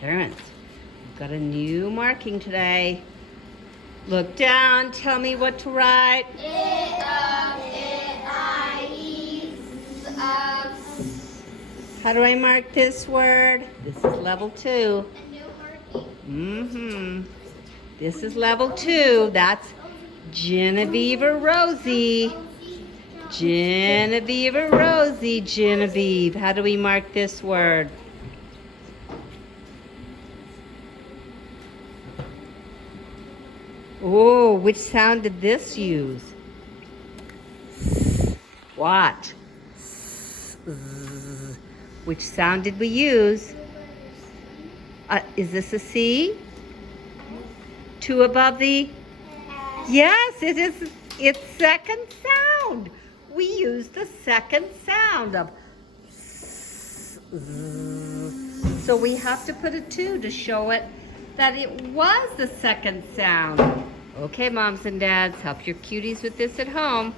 Parents, we've got a new marking today. Look down, tell me what to write. How do I mark this word? This is level 2. This is level 2. That's Genevieve or Rosie. Genevieve or Rosie. Genevieve. How do we mark this word? Oh, which sound did this use? Watch. Which sound did we use? Is this a C? 2 above the? Yes, it is. It's second sound. We use the second sound of. So we have to put a 2 to show it that it was the second sound. Okay, moms and dads, help your cuties with this at home.